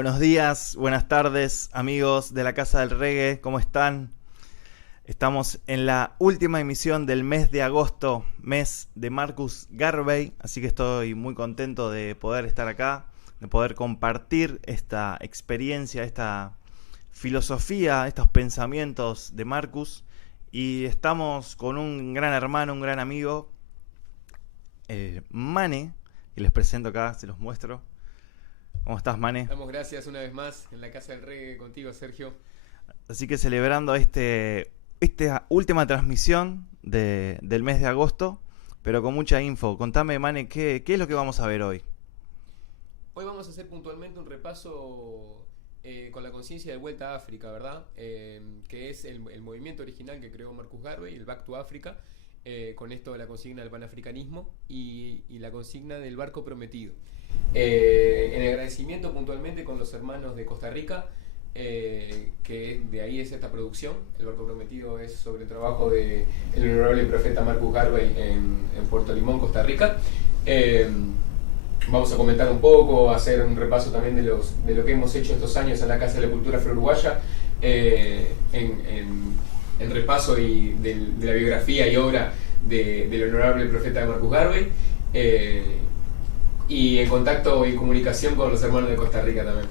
Buenos días, buenas tardes, amigos de la Casa del Reggae, ¿cómo están? Estamos en la última emisión del mes de agosto, mes de Marcus Garvey, así que estoy muy contento de poder estar acá, de poder compartir esta experiencia, esta filosofía, estos pensamientos de Marcus. Y estamos con un gran hermano, un gran amigo, Mane, que les presento acá, se los muestro. ¿Cómo estás, Mane? Damos gracias una vez más en la Casa del Reggae contigo, Sergio. Así que celebrando esta última transmisión del mes de agosto, pero con mucha info. Contame, Mane, ¿qué es lo que vamos a ver hoy? Hoy vamos a hacer puntualmente un repaso con la conciencia de vuelta a África, ¿verdad? Que es el movimiento original que creó Marcus Garvey, el Back to Africa, con esto de la consigna del panafricanismo y la consigna del barco prometido. En agradecimiento puntualmente con los hermanos de Costa Rica, que de ahí es esta producción. El barco prometido es sobre el trabajo del honorable profeta Marcus Garvey en Puerto Limón, Costa Rica. Vamos a comentar un poco, hacer un repaso también de lo que hemos hecho estos años en la Casa de la Cultura Afro-Uruguaya, en repaso de la biografía y obra del honorable profeta Marcus Garvey, y en contacto y comunicación con los hermanos de Costa Rica también.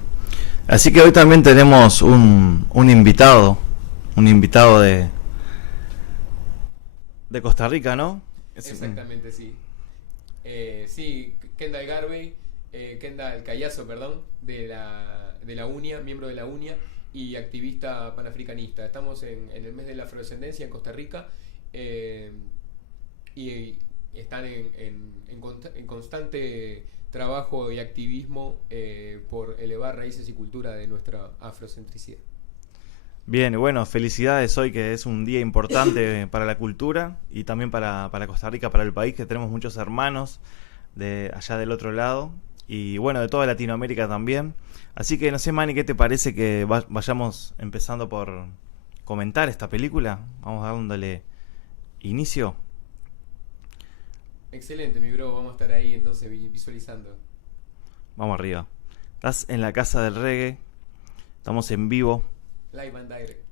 Así que hoy también tenemos un invitado de Costa Rica, ¿no? Exactamente, sí. Sí, Kendall Garvey, Kendall Callazo, perdón, de la UNIA, miembro de la UNIA y activista panafricanista. Estamos en el mes de la afrodescendencia en Costa Rica, eh, y están en constante trabajo y activismo por elevar raíces y cultura de nuestra afrocentricidad. Bien, bueno, felicidades hoy que es un día importante para la cultura y también para Costa Rica, para el país, que tenemos muchos hermanos de allá del otro lado y bueno, de toda Latinoamérica también. Así que no sé, Manny, ¿qué te parece que vayamos empezando por comentar esta película? Vamos dándole inicio. Excelente, mi bro, vamos a estar ahí entonces visualizando. Vamos arriba. Estás en la Casa del Reggae, estamos en vivo. Live and direct.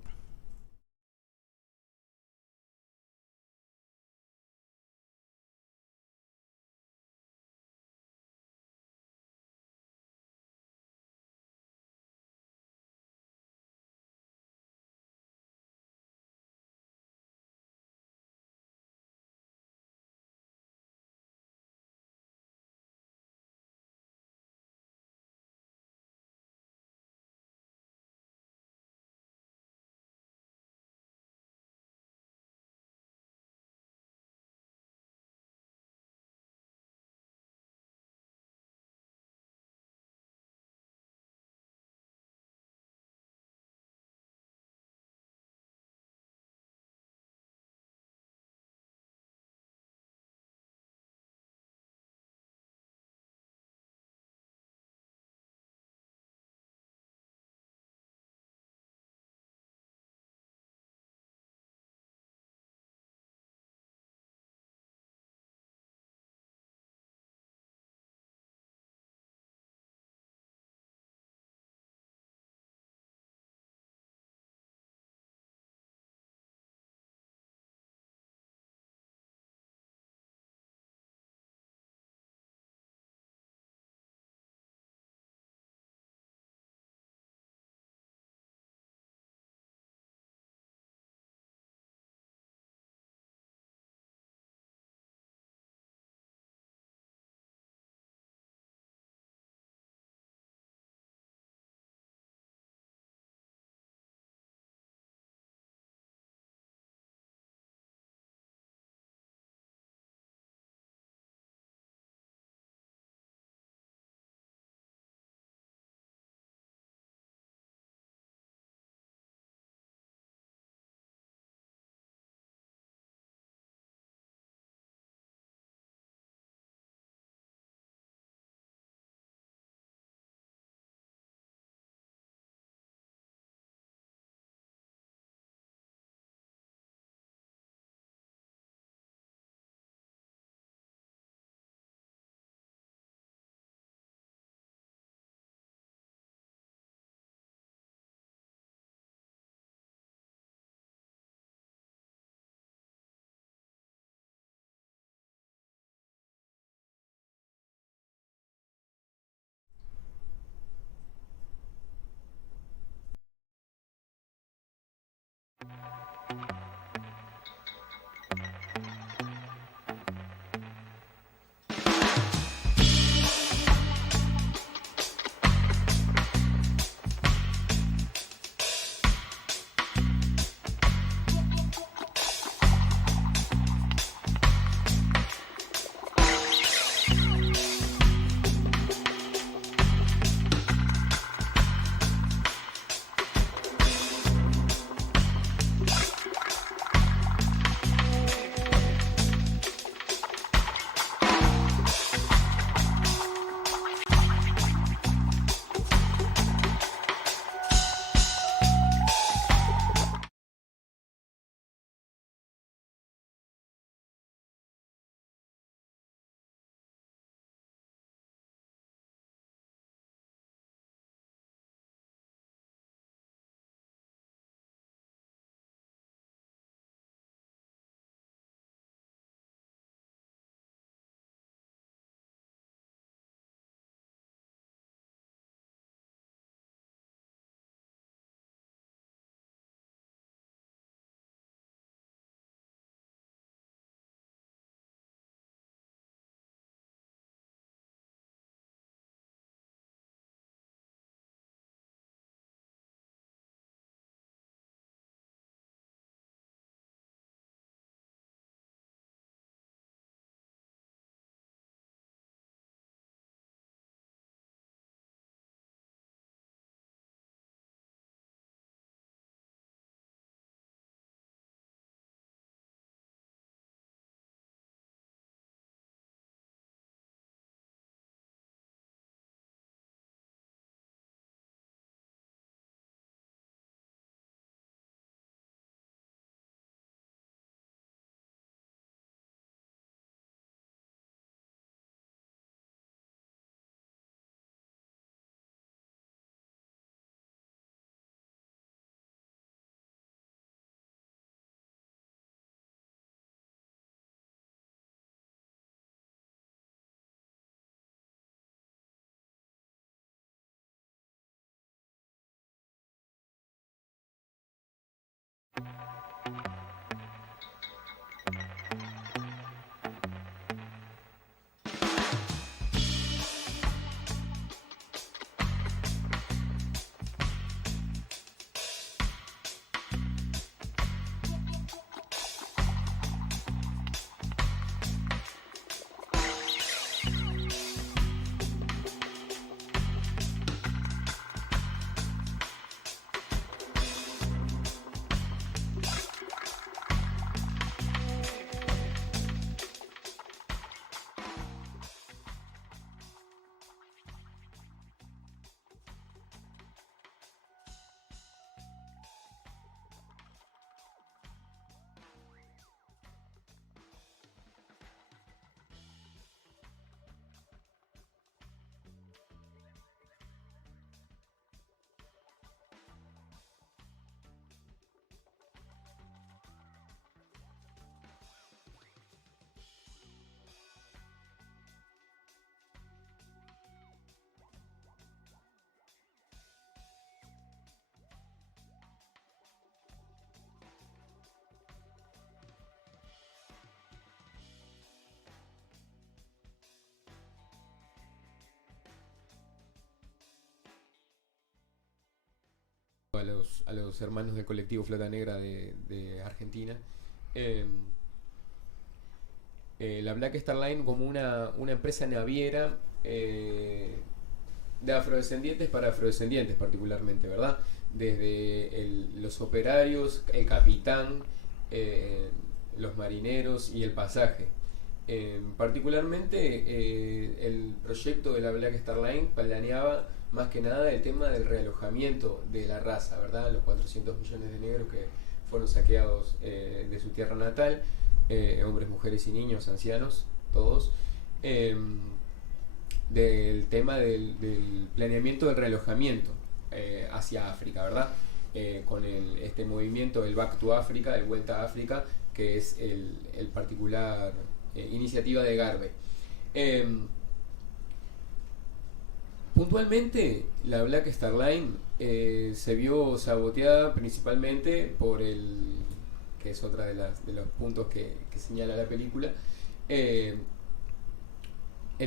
a los hermanos del colectivo Flota Negra de Argentina. La Black Star Line como una empresa naviera de afrodescendientes para afrodescendientes particularmente, ¿verdad? Desde los operarios, el capitán, los marineros y el pasaje. Particularmente el proyecto de la Black Star Line planeaba más que nada el tema del realojamiento de la raza, ¿verdad? Los 400 millones de negros que fueron saqueados de su tierra natal, hombres, mujeres y niños, ancianos, todos. Del tema del planeamiento del realojamiento hacia África, ¿verdad? Con este movimiento, el Back to Africa, el Vuelta a África, que es el particular iniciativa de Garvey. Puntualmente, la Black Star Line se vio saboteada principalmente por que es otra de los puntos que señala la película, el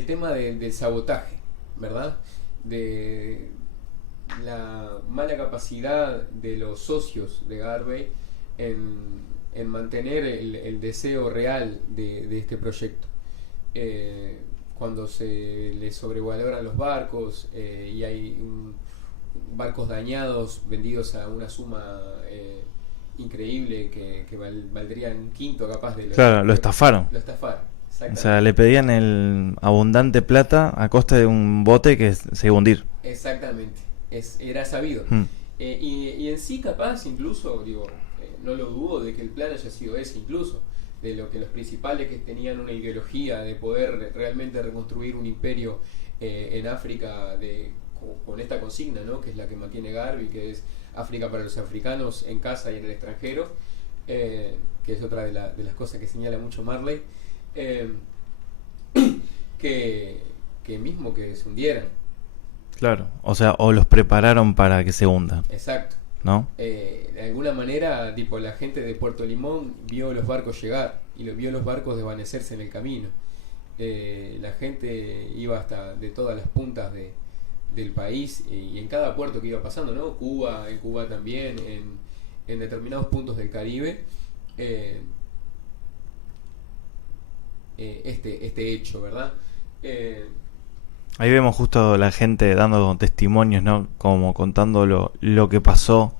tema del sabotaje, ¿verdad? De la mala capacidad de los socios de Garvey en mantener el deseo real de este proyecto. Cuando se le sobrevaloran los barcos y hay barcos dañados vendidos a una suma increíble que valdrían un quinto capaz de claro, lo estafaron. Lo estafaron. O sea, le pedían el abundante plata a costa de un bote que se iba a hundir. Exactamente, era sabido. Y en sí capaz incluso, digo, no lo dudo de que el plan haya sido ese incluso, de lo que los principales que tenían una ideología de poder realmente reconstruir un imperio en África con esta consigna, ¿no? Que es la que mantiene Garvey, que es África para los africanos en casa y en el extranjero, que es otra de las cosas que señala mucho Marley. Que mismo que se hundieran. Claro, o sea, o los prepararon para que se hundan. Exacto. ¿No? De alguna manera, tipo, la gente de Puerto Limón vio los barcos llegar y vio los barcos desvanecerse en el camino. La gente iba hasta de todas las puntas del país y en cada puerto que iba pasando, ¿no? En Cuba también, en determinados puntos del Caribe. Este hecho, ¿verdad? Ahí vemos justo la gente dando testimonios, ¿no? Como contando lo que pasó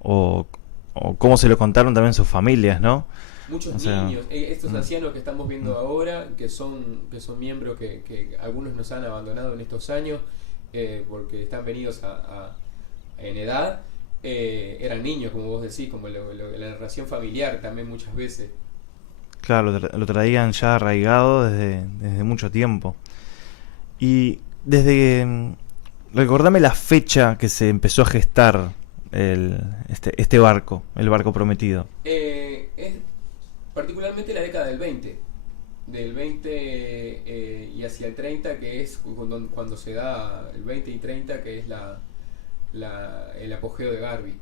o cómo se lo contaron también sus familias, ¿no? Muchos niños, estos ancianos que estamos viendo ahora, que son miembros que algunos nos han abandonado en estos años porque están venidos en edad, eran niños, como vos decís, como la narración familiar también muchas veces. Claro, lo traían ya arraigado desde mucho tiempo. Y recordame la fecha que se empezó a gestar este barco, el barco prometido. Es particularmente la década del 20. Del 20 y hacia el 30, que es cuando se da el 20 y 30, que es el apogeo de Garvey.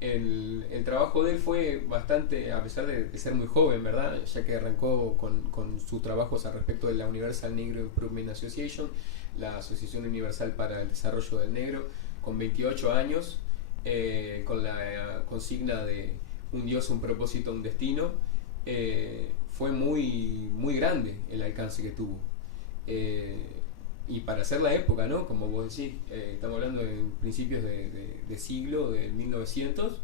El trabajo de él fue bastante, a pesar de ser muy joven, ¿verdad? Ya que arrancó con sus trabajos al respecto de la Universal Negro Improvement Association, la Asociación Universal para el Desarrollo del Negro, con 28 años, con la consigna de un Dios, un propósito, un destino. Fue muy, muy grande el alcance que tuvo. Y para hacer la época, ¿no? Como vos decís, estamos hablando de principios de siglo, del 1900,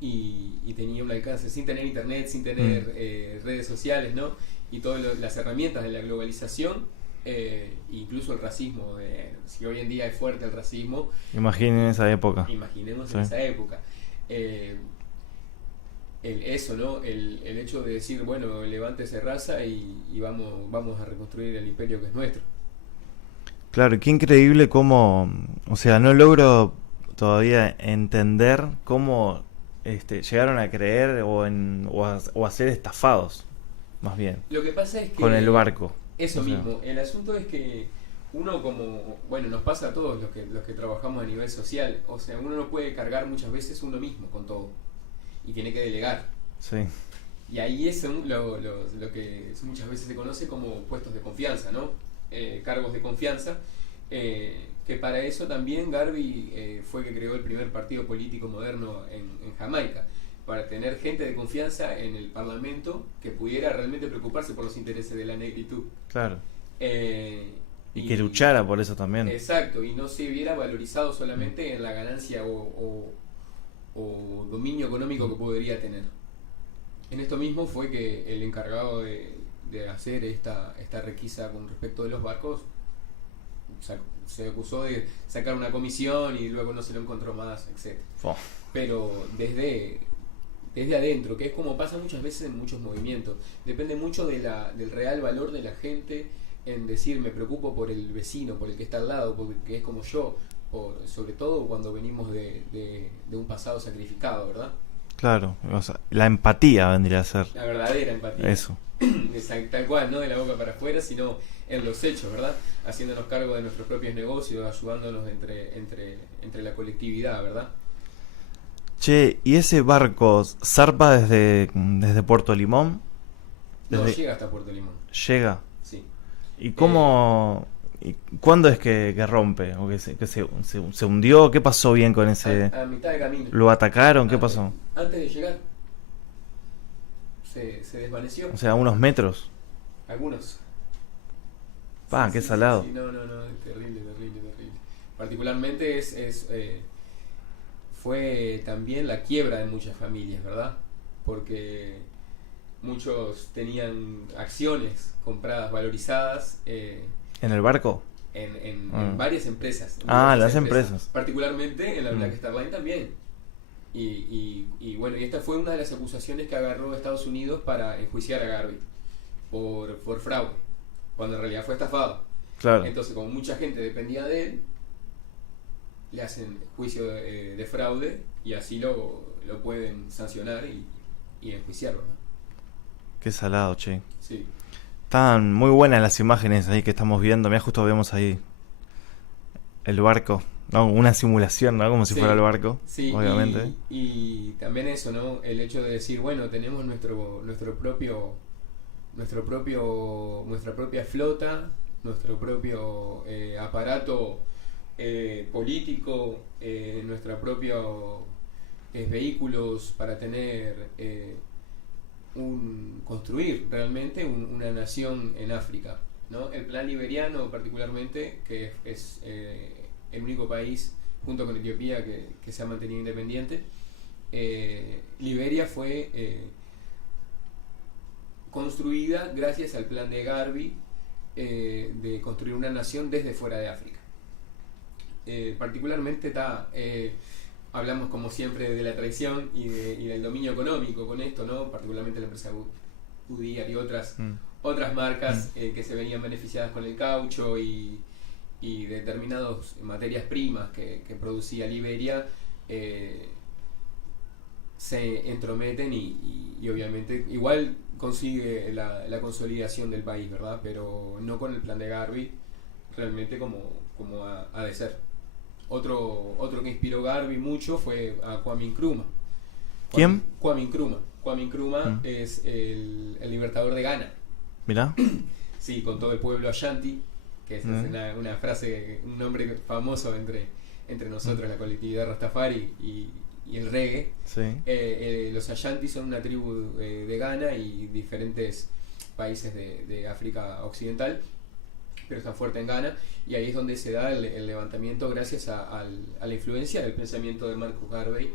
y tenía un alcance sin tener internet, sin tener redes sociales, ¿no? Y todas las herramientas de la globalización, incluso el racismo. Si hoy en día es fuerte el racismo, imaginen esa época. Imaginemos sí. En esa época. Eso, ¿no? El hecho de decir, bueno, levántese raza y vamos a reconstruir el imperio que es nuestro. Claro, qué increíble cómo, o sea, no logro todavía entender cómo llegaron a creer o a ser estafados, más bien. Lo que pasa es que con el barco. Eso mismo. El asunto es que uno, como, bueno, nos pasa a todos los que trabajamos a nivel social, o sea, uno no puede cargar muchas veces uno mismo con todo. Y tiene que delegar. Sí. Y ahí es lo que muchas veces se conoce como puestos de confianza, ¿no? Cargos de confianza, Que para eso también Garvey fue que creó el primer partido político moderno en Jamaica, para tener gente de confianza en el parlamento que pudiera realmente preocuparse por los intereses de la negritud. Claro. Eh, Y que luchara por eso también. Exacto, y no se viera valorizado solamente en la ganancia o dominio económico que podría tener. En esto mismo fue que el encargado de hacer esta requisa con respecto de los barcos se acusó de sacar una comisión y luego no se lo encontró más, etc. Oh. Pero desde adentro, que es como pasa muchas veces en muchos movimientos, depende mucho del real valor de la gente en decir me preocupo por el vecino, por el que está al lado, porque es como yo, sobre todo cuando venimos de un pasado sacrificado, ¿verdad? Claro, o sea, la empatía vendría a ser. La verdadera empatía. Eso. Tal cual, no de la boca para afuera, sino en los hechos, ¿verdad? Haciéndonos cargo de nuestros propios negocios, ayudándonos entre la colectividad, ¿verdad? Che, ¿y ese barco zarpa desde Puerto Limón? No, llega hasta Puerto Limón. Llega. Sí. ¿Y cómo? ¿Y cuándo es que rompe? ¿O que se hundió? ¿Qué pasó bien con ese? A mitad de camino. ¿Lo atacaron? ¿Qué pasó? Antes de llegar. Se desvaneció. O sea, unos metros. Algunos. Pa, qué salado. Sí, no, terrible. Particularmente fue también la quiebra de muchas familias, ¿verdad? Porque muchos tenían acciones compradas, valorizadas. ¿En el barco? En varias empresas. Las empresas. Particularmente en la Black Star Line también. Y bueno, y esta fue una de las acusaciones que agarró Estados Unidos para enjuiciar a Garvey por fraude, cuando en realidad fue estafado. Claro. Entonces, como mucha gente dependía de él, le hacen juicio de fraude y así lo pueden sancionar y enjuiciarlo, ¿no? Qué salado, che. Sí. Están muy buenas las imágenes ahí que estamos viendo. Mira, justo vemos ahí el barco, ¿no? Una simulación, ¿no? Como si fuera el barco, sí, obviamente. Y también eso, ¿no? El hecho de decir, bueno, tenemos nuestra propia flota, nuestro propio aparato político, nuestros propios vehículos para tener construir realmente una nación en África, ¿no? El plan liberiano particularmente, que es el único país junto con Etiopía que se ha mantenido independiente. Liberia fue construida gracias al plan de Garvey de construir una nación desde fuera de África. Particularmente hablamos como siempre de la traición y del dominio económico con esto, ¿no? Particularmente la empresa Goodyear y otras marcas que se venían beneficiadas con el caucho y determinadas materias primas que producía Liberia se entrometen y obviamente igual consigue la consolidación del país, ¿verdad? Pero no con el plan de Garvey realmente como ha de ser. Otro que inspiró Garvey mucho fue a Kwame Nkrumah. ¿Quién? Kwame Nkrumah. Kwame Nkrumah es el libertador de Ghana. Mirá. Sí, con todo el pueblo Ashanti, que es una frase, un nombre famoso entre nosotros, la colectividad Rastafari y el reggae. Sí. Los Ashanti son una tribu de Ghana y diferentes países de África Occidental, pero están fuertes en Ghana, y ahí es donde se da el levantamiento gracias a la influencia del pensamiento de Marcus Garvey,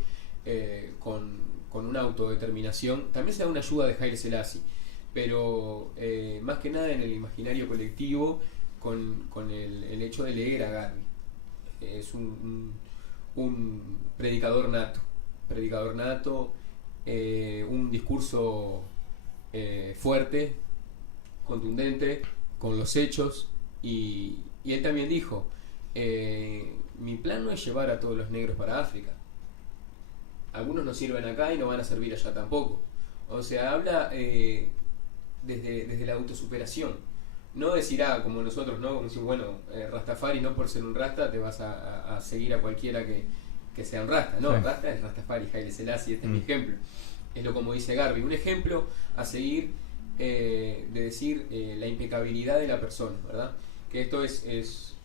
con una autodeterminación. También se da una ayuda de Haile Selassie, pero más que nada en el imaginario colectivo con el hecho de leer a Garvey. Es un predicador nato, un discurso fuerte, contundente, con los hechos, y él también dijo, mi plan no es llevar a todos los negros para África. Algunos no sirven acá y no van a servir allá tampoco. O sea, habla desde la autosuperación. No decir, como nosotros, ¿no? Como decir, bueno, Rastafari, no por ser un rasta te vas a seguir a cualquiera que sea un rasta. No, sí. Rasta es Rastafari, Haile Selassie, este es mi ejemplo. Es lo como dice Garvey, un ejemplo a seguir, de decir la impecabilidad de la persona, ¿verdad? Que esto es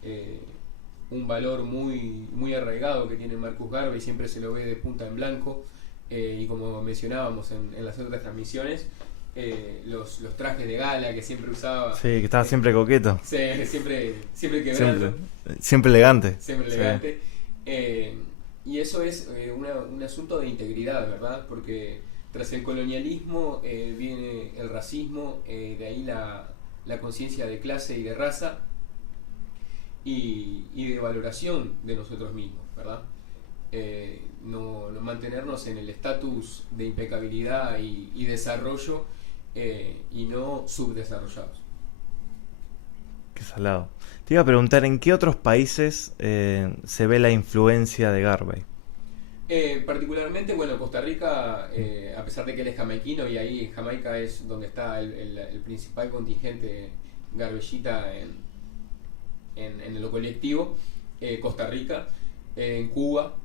un valor muy arraigado que tiene Marcus Garvey, siempre se lo ve de punta en blanco, y como mencionábamos en las otras transmisiones, los trajes de gala que siempre usaba. Sí, que estaba siempre coqueto. Sí, siempre quebrando. Siempre elegante. Siempre elegante. Y eso es un asunto de integridad, ¿verdad? Porque tras el colonialismo viene el racismo, de ahí la conciencia de clase y de raza, y de valoración de nosotros mismos, ¿verdad? No mantenernos en el estatus de impecabilidad y desarrollo, y no subdesarrollados. Qué salado. Te iba a preguntar, ¿en qué otros países se ve la influencia de Garvey? Particularmente, bueno, Costa Rica, a pesar de que él es jamaiquino, y ahí Jamaica es donde está el principal contingente garveyita en lo colectivo. Costa Rica, en Cuba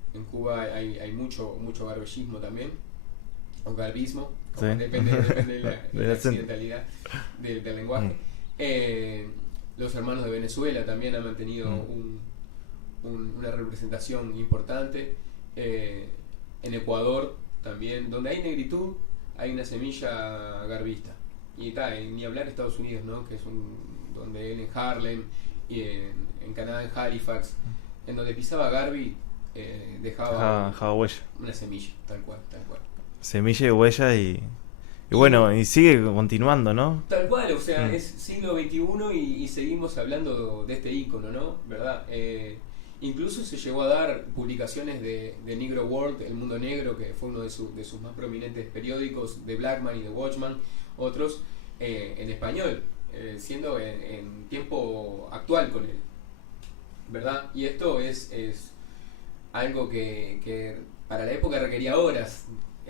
hay mucho garbellismo también, o garbismo, Sí. depende de la accidentalidad del lenguaje. Los hermanos de Venezuela también han mantenido una representación importante. En Ecuador también, donde hay negritud, hay una semilla garbista. Y ni hablar de Estados Unidos, ¿no? Que es donde él en Harlem, y en Canadá, en Halifax, en donde pisaba Garvey, dejaba huella. una semilla, tal cual. Semilla y huella y bueno, y sigue continuando, ¿no? Tal cual, o sea, es siglo XXI y seguimos hablando de este ícono, ¿no? ¿Verdad? Incluso se llegó a dar publicaciones de Negro World, El Mundo Negro, que fue uno de sus más prominentes periódicos, de Blackman y de Watchman, otros, en español, siendo en tiempo actual con él, ¿verdad? Y esto es algo que para la época requería horas.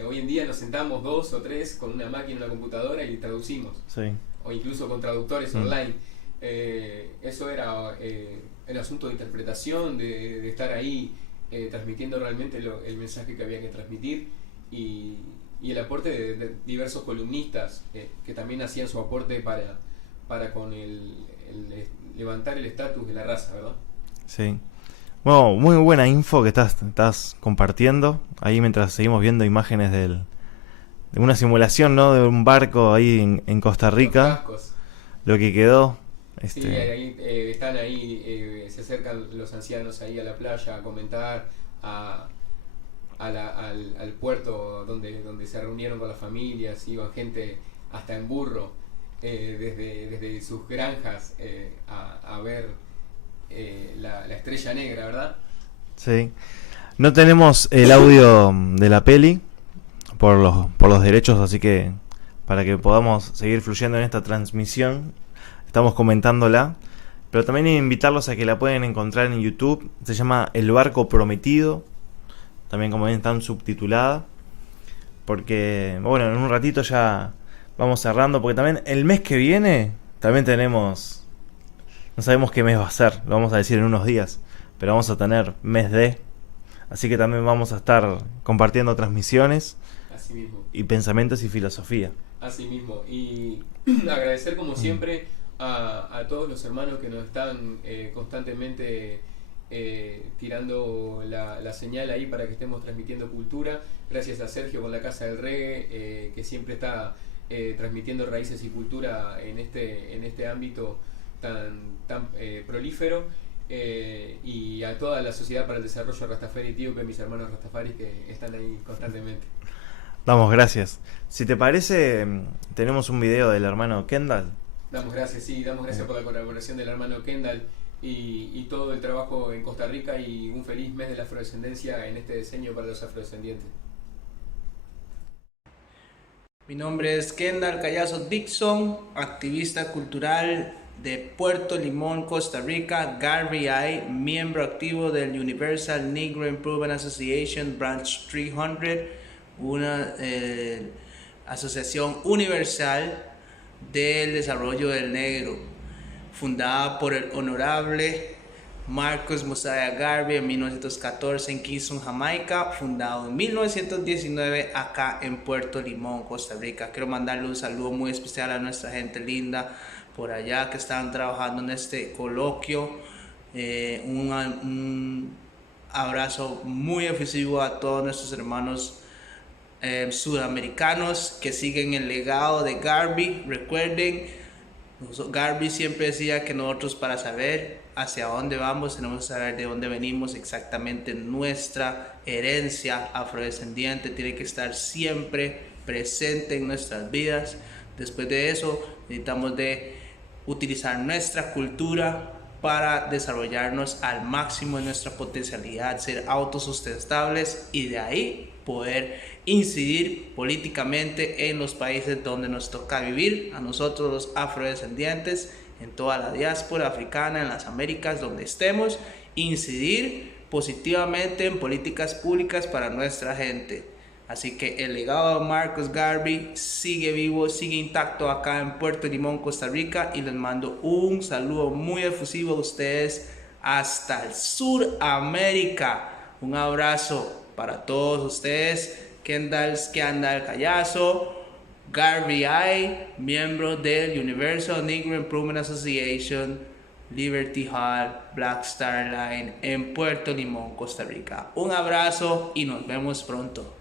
Hoy en día nos sentamos 2 o 3 con una máquina, una computadora, y traducimos. Sí. O incluso con traductores online. Eso era el asunto de interpretación, de estar ahí transmitiendo realmente el mensaje que había que transmitir, y el aporte de diversos columnistas que también hacían su aporte para con levantar el estatus de la raza, ¿verdad? Sí. Bueno, muy buena info que estás compartiendo ahí mientras seguimos viendo imágenes de una simulación, ¿no? De un barco ahí en Costa Rica. Los cascos. Lo que quedó. Sí, ahí, están ahí, se acercan los ancianos ahí a la playa a comentar, al puerto donde se reunieron con las familias, iban gente hasta en burro, desde sus granjas, a ver la estrella negra, ¿verdad? Sí. No tenemos el audio de la peli por los derechos, así que para que podamos seguir fluyendo en esta transmisión, estamos comentándola. Pero también invitarlos a que la pueden encontrar en YouTube. Se llama El Barco Prometido. También, como ven, está subtitulada. Porque, bueno, en un ratito ya vamos cerrando. Porque también el mes que viene también tenemos... No sabemos qué mes va a ser, lo vamos a decir en unos días, pero vamos a tener mes D, así que también vamos a estar compartiendo transmisiones. Así mismo. Y pensamientos y filosofía. Así mismo, y agradecer como siempre a todos los hermanos que nos están constantemente tirando la señal ahí para que estemos transmitiendo cultura. Gracias a Sergio con la Casa del Reggae, que siempre está transmitiendo raíces y cultura en este ámbito tan prolífero, y a toda la Sociedad para el Desarrollo Rastafari Etíope, mis hermanos Rastafaris que están ahí constantemente. Damos gracias. Si te parece, tenemos un video del hermano Kendall. Damos gracias por la colaboración del hermano Kendall y todo el trabajo en Costa Rica, y un feliz mes de la afrodescendencia en este diseño para los afrodescendientes. Mi nombre es Kendall Callazo Dixon, activista cultural de Puerto Limón, Costa Rica, Garvey I, miembro activo del Universal Negro Improvement Association Branch 300, una asociación universal del desarrollo del negro, fundada por el honorable Marcus Mosiah Garvey en 1914 en Kingston, Jamaica, fundado en 1919 acá en Puerto Limón, Costa Rica. Quiero mandarle un saludo muy especial a nuestra gente linda por allá que están trabajando en este coloquio Un abrazo muy efusivo a todos nuestros hermanos sudamericanos que siguen el legado de Garvey. Recuerden, Garvey siempre decía que nosotros, para saber hacia dónde vamos, tenemos que saber de dónde venimos exactamente. Nuestra herencia afrodescendiente tiene que estar siempre presente en nuestras vidas. Después de eso, necesitamos de utilizar nuestra cultura para desarrollarnos al máximo de nuestra potencialidad, ser autosustentables y de ahí poder incidir políticamente en los países donde nos toca vivir, a nosotros los afrodescendientes, en toda la diáspora africana, en las Américas, donde estemos, incidir positivamente en políticas públicas para nuestra gente. Así que el legado de Marcus Garvey sigue vivo, sigue intacto acá en Puerto Limón, Costa Rica, y les mando un saludo muy efusivo a ustedes hasta el Suramérica. Un abrazo para todos ustedes. Kendall Callazo, Garvey I, miembro del Universal Negro Improvement Association, Liberty Hall, Black Star Line en Puerto Limón, Costa Rica. Un abrazo y nos vemos pronto.